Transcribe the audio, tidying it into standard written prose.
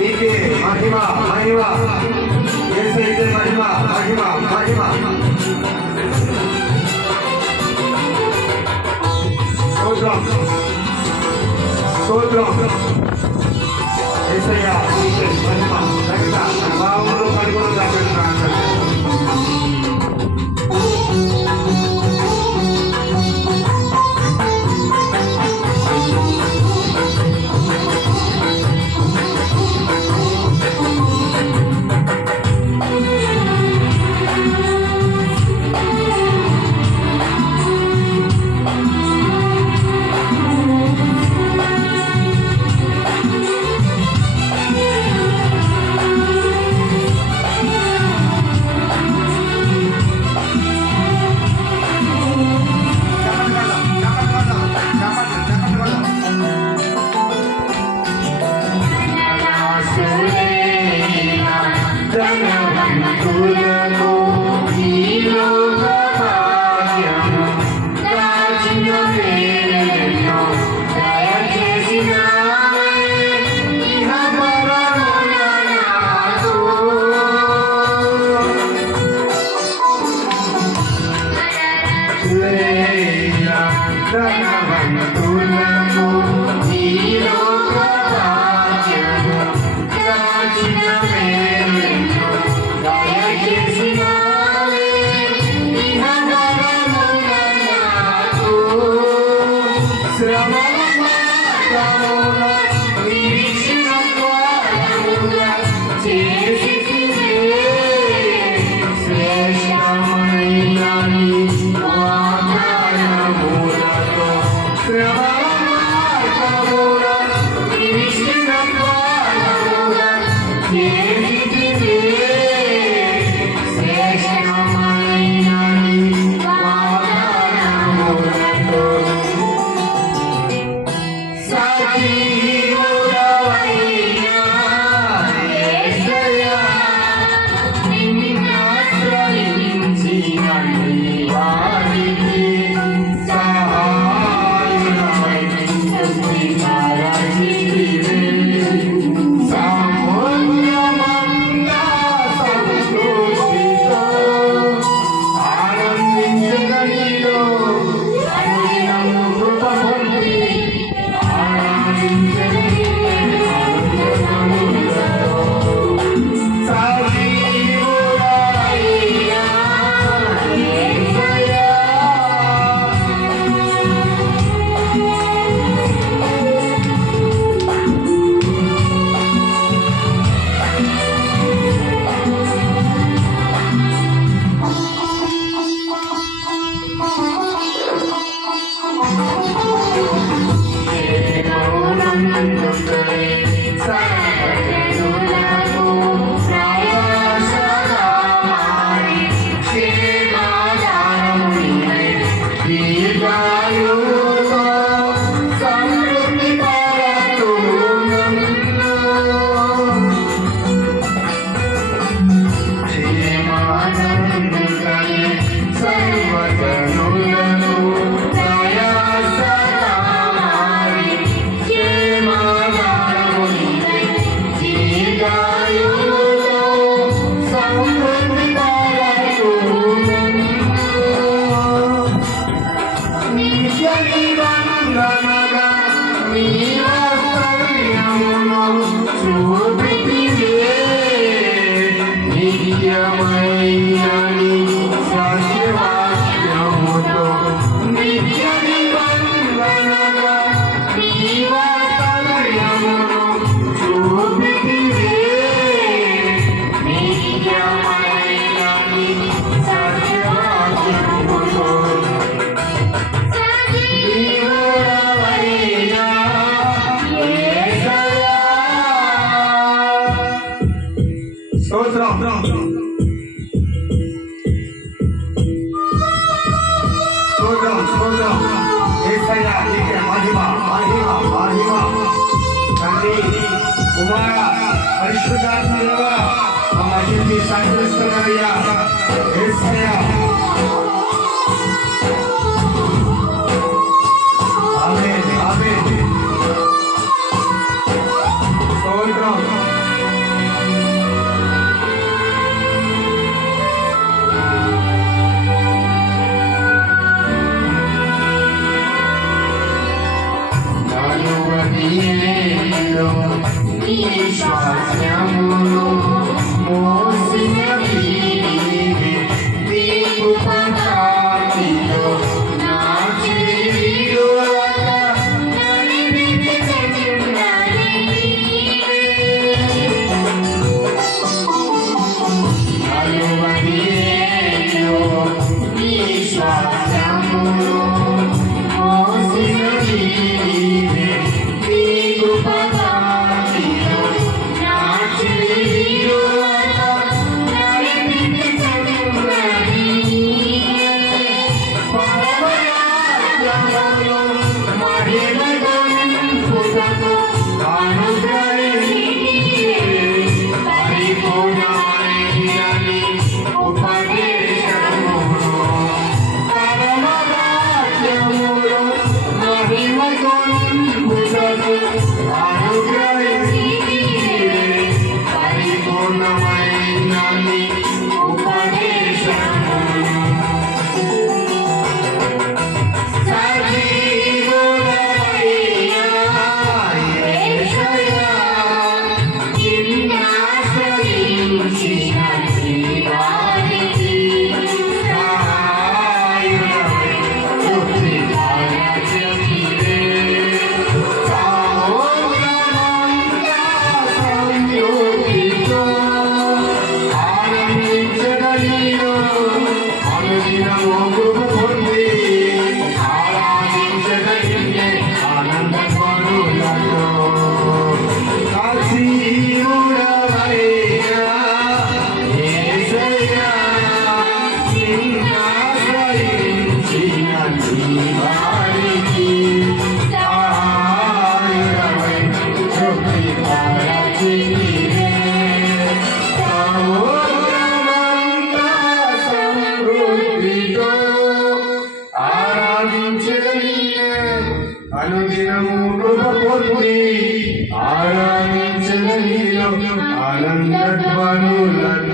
నీకే మహిమ మహిమ యేసయ్యకే మహిమ మహిమ మహిమ స్తోత్రం స్తోత్రం యేసయ్య నీకే మహిమ మహిమ భావములు కలుగును దాపెట్టున్నాను Daya నిత్యమైనని సత్యవాక్యముతో నిత్య నిబంధనగా నీ వాత్సల్యమును చూపితివే. నిత్యమైనని సత్యవాక్యముతో సజీవుడవైన యేసయ్యా. స్తోత్రం. స్తోత్రం స్తోత్రం యేసయ్యా, నీకే మహిమ మహిమ మహిమ. తండ్రి, కుమార, పరిశుద్ధాత్మదేవా, మా మధ్యకి సంచరిస్తున్నారయ్యా యేసయ్యా. ఆమేన్ ఆమేన్. స్తోత్రం. నీ శ్వాసమును మోసిన నీవే, నీ కృపకాంతిలో నా జీవితాన నడిపించుచున్నది నీవే. నలువదిలో నీ శ్వాసమును మోసిన నీవే, నీ కృపకాంతిలో నా జీవితాన నడిపించుచున్నది నీవే. పరమరాజ్యములో మహిమగొందుటకు అనుగ్రహించితివే. పరిపూర్ణమైనది ఉపదేశమును పరమరాజ్యములో మహిమగొందుటకు అనుగ్రహించితివే. పరిపూర్ణమైనది ఉపదేశమును సజీవుడవైన యేసయ్యా, నిన్నాశ్రయించిన జీవానికి సహాయుడవై తృప్తిపరచితివే. సముద్రమంతా సంయుక్తితో ఆనందించగలిగిన అనుదినము కృప పొంది ఆరాధించగలిగే ఆనందపరులతో సజీవుడవైన యేసయ్యా, నిన్నాశ్రయించిన జీవానికి సహాయుడవై తృప్తిపరచితివే. సముద్రమంతా సమృద్ధితో ఆరాధించగలిగే అనుదినము కృప పొంది ఆరాధించగలిగే ఆనందధ్వనులతో